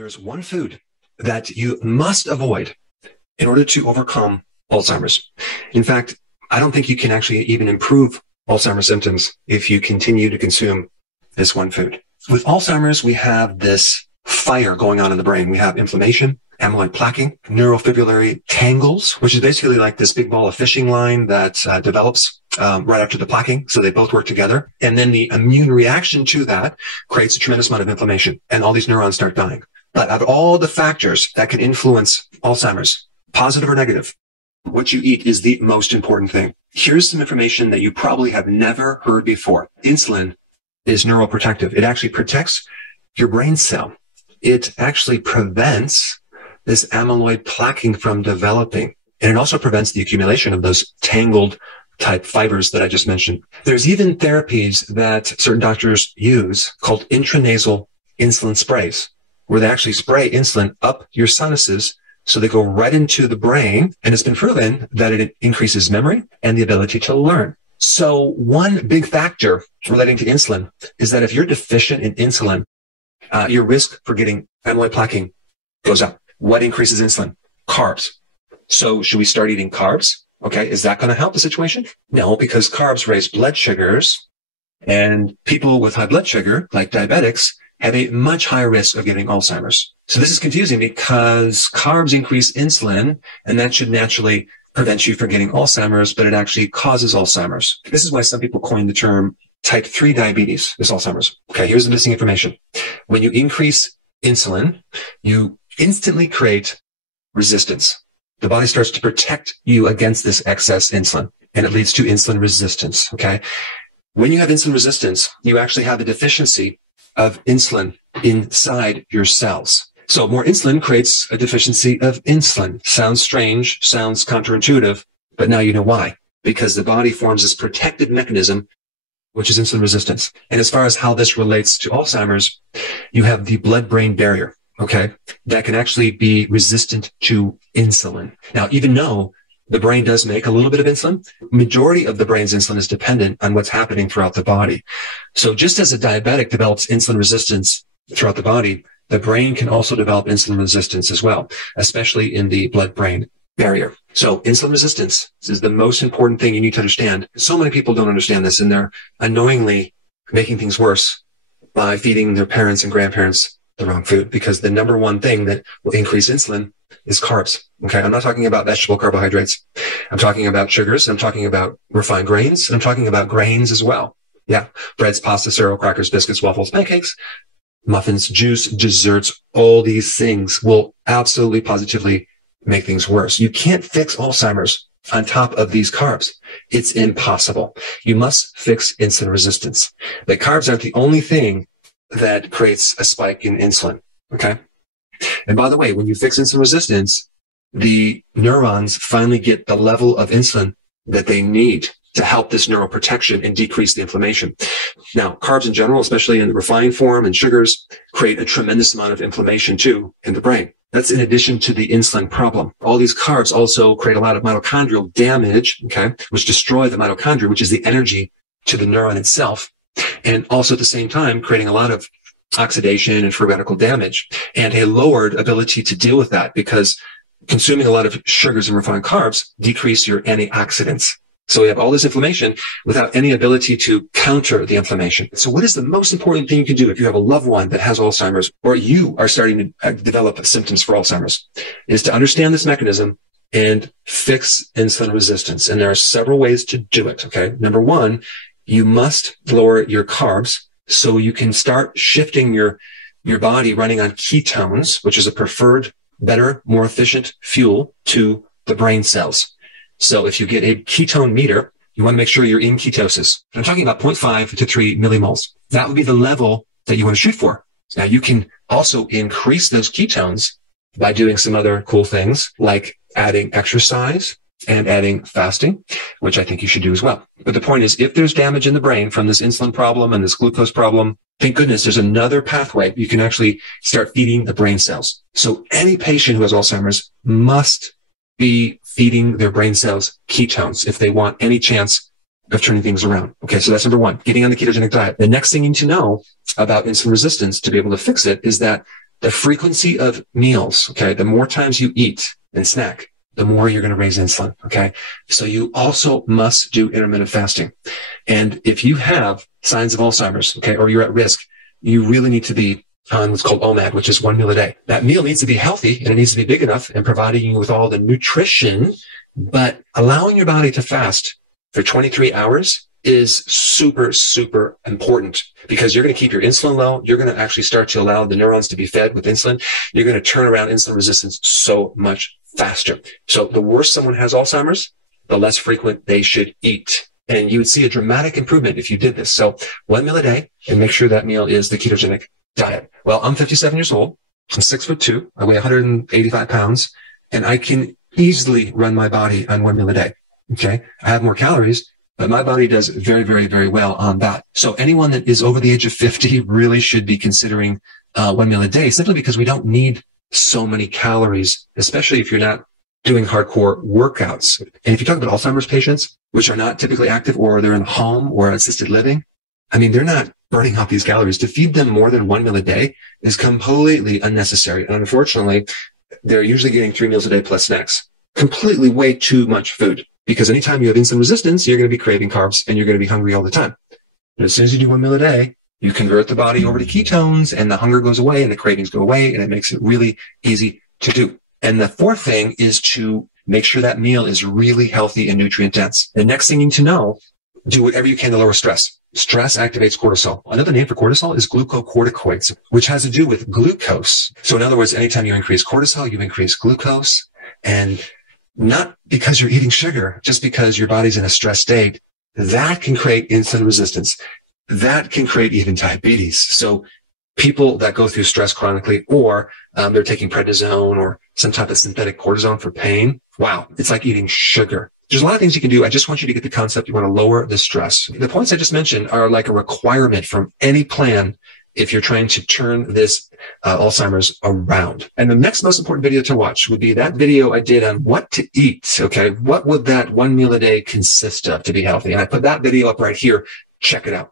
There's one food that you must avoid in order to overcome Alzheimer's. In fact, I don't think you can actually even improve Alzheimer's symptoms if you continue to consume this one food. With Alzheimer's, we have this fire going on in the brain. We have inflammation, amyloid plaquing, neurofibrillary tangles, which is basically like this big ball of fishing line that develops right after the plaquing. So they both work together. And then the immune reaction to that creates a tremendous amount of inflammation, and all these neurons start dying. But out of all the factors that can influence Alzheimer's, positive or negative, what you eat is the most important thing. Here's some information that you probably have never heard before. Insulin is neuroprotective. It actually protects your brain cell. It actually prevents this amyloid plaquing from developing. And it also prevents the accumulation of those tangled type fibers that I just mentioned. There's even therapies that certain doctors use called intranasal insulin sprays, where they actually spray insulin up your sinuses so they go right into the brain. And it's been proven that it increases memory and the ability to learn. So one big factor relating to insulin is that if you're deficient in insulin, your risk for getting amyloid plaquing goes up. What increases insulin? Carbs. So should we start eating carbs? Okay. Is that going to help the situation? No, because carbs raise blood sugars, and people with high blood sugar, like diabetics, have a much higher risk of getting Alzheimer's. So this is confusing because carbs increase insulin, and that should naturally prevent you from getting Alzheimer's, but it actually causes Alzheimer's. This is why some people coin the term type 3 diabetes is Alzheimer's. Okay, here's the missing information. When you increase insulin, you instantly create resistance. The body starts to protect you against this excess insulin, and it leads to insulin resistance. Okay. When you have insulin resistance, you actually have a deficiency of insulin inside your cells. So more insulin creates a deficiency of insulin. Sounds strange, sounds counterintuitive, but now you know why. Because the body forms this protective mechanism, which is insulin resistance. And as far as how this relates to Alzheimer's, you have the blood-brain barrier, okay, that can actually be resistant to insulin. Now, even though the brain does make a little bit of insulin, majority of the brain's insulin is dependent on what's happening throughout the body. So just as a diabetic develops insulin resistance throughout the body, the brain can also develop insulin resistance as well, especially in the blood-brain barrier. So insulin resistance is the most important thing you need to understand. So many people don't understand this, and they're unknowingly making things worse by feeding their parents and grandparents the wrong food, because the number one thing that will increase insulin is carbs. Okay. I'm not talking about vegetable carbohydrates. I'm talking about sugars. I'm talking about refined grains. And I'm talking about grains as well. Yeah. Breads, pasta, cereal, crackers, biscuits, waffles, pancakes, muffins, juice, desserts. All these things will absolutely positively make things worse. You can't fix Alzheimer's on top of these carbs. It's impossible. You must fix insulin resistance. The carbs aren't the only thing that creates a spike in insulin. Okay. And by the way, when you fix insulin resistance, the neurons finally get the level of insulin that they need to help this neuroprotection and decrease the inflammation. Now, carbs in general, especially in the refined form and sugars, create a tremendous amount of inflammation too in the brain. That's in addition to the insulin problem. All these carbs also create a lot of mitochondrial damage, okay, which destroy the mitochondria, which is the energy to the neuron itself. And also at the same time, creating a lot of oxidation and free radical damage, and a lowered ability to deal with that, because consuming a lot of sugars and refined carbs decrease your antioxidants. So we have all this inflammation without any ability to counter the inflammation. So what is the most important thing you can do if you have a loved one that has Alzheimer's, or you are starting to develop symptoms for Alzheimer's, is to understand this mechanism and fix insulin resistance. And there are several ways to do it. Okay. Number one, you must lower your carbs so you can start shifting your body running on ketones, which is a preferred, better, more efficient fuel to the brain cells. So if you get a ketone meter, you want to make sure you're in ketosis. I'm talking about 0.5 to 3 millimoles. That would be the level that you want to shoot for. Now you can also increase those ketones by doing some other cool things like adding exercise and adding fasting, which I think you should do as well. But the point is, if there's damage in the brain from this insulin problem and this glucose problem, thank goodness there's another pathway. You can actually start feeding the brain cells. So any patient who has Alzheimer's must be feeding their brain cells ketones if they want any chance of turning things around. Okay, so that's number one, getting on the ketogenic diet. The next thing you need to know about insulin resistance to be able to fix it is that the frequency of meals, okay, the more times you eat and snack, the more you're going to raise insulin, okay? So you also must do intermittent fasting. And if you have signs of Alzheimer's, okay, or you're at risk, you really need to be on what's called OMAD, which is 1 meal a day. That meal needs to be healthy and it needs to be big enough and providing you with all the nutrition, but allowing your body to fast for 23 hours is super, super important because you're going to keep your insulin low. You're going to actually start to allow the neurons to be fed with insulin. You're going to turn around insulin resistance so much faster. So the worse someone has Alzheimer's, the less frequent they should eat. And you would see a dramatic improvement if you did this. So 1 meal a day and make sure that meal is the ketogenic diet. Well, I'm 57 years old. I'm 6'2". I weigh 185 pounds and I can easily run my body on 1 meal a day. Okay. I have more calories, but my body does very, very, very well on that. So anyone that is over the age of 50 really should be considering 1 meal a day simply because we don't need so many calories, especially if you're not doing hardcore workouts. And if you talk about Alzheimer's patients, which are not typically active or they're in home or assisted living, I mean, they're not burning off these calories. To feed them more than 1 meal a day is completely unnecessary. And unfortunately, they're usually getting 3 meals a day plus snacks. Completely way too much food. Because anytime you have insulin resistance, you're going to be craving carbs and you're going to be hungry all the time. But as soon as you do 1 meal a day, you convert the body over to ketones and the hunger goes away and the cravings go away and it makes it really easy to do. And the fourth thing is to make sure that meal is really healthy and nutrient dense. The next thing you need to know, do whatever you can to lower stress. Stress activates cortisol. Another name for cortisol is glucocorticoids, which has to do with glucose. So in other words, anytime you increase cortisol, you increase glucose, and not because you're eating sugar, just because your body's in a stress state. That can create insulin resistance. That can create even diabetes. So people that go through stress chronically, or they're taking prednisone or some type of synthetic cortisone for pain, wow, it's like eating sugar. There's a lot of things you can do. I just want you to get the concept. You want to lower the stress. The points I just mentioned are like a requirement from any plan if you're trying to turn this Alzheimer's around. And the next most important video to watch would be that video I did on what to eat. Okay, what would that 1 meal a day consist of to be healthy? And I put that video up right here. Check it out.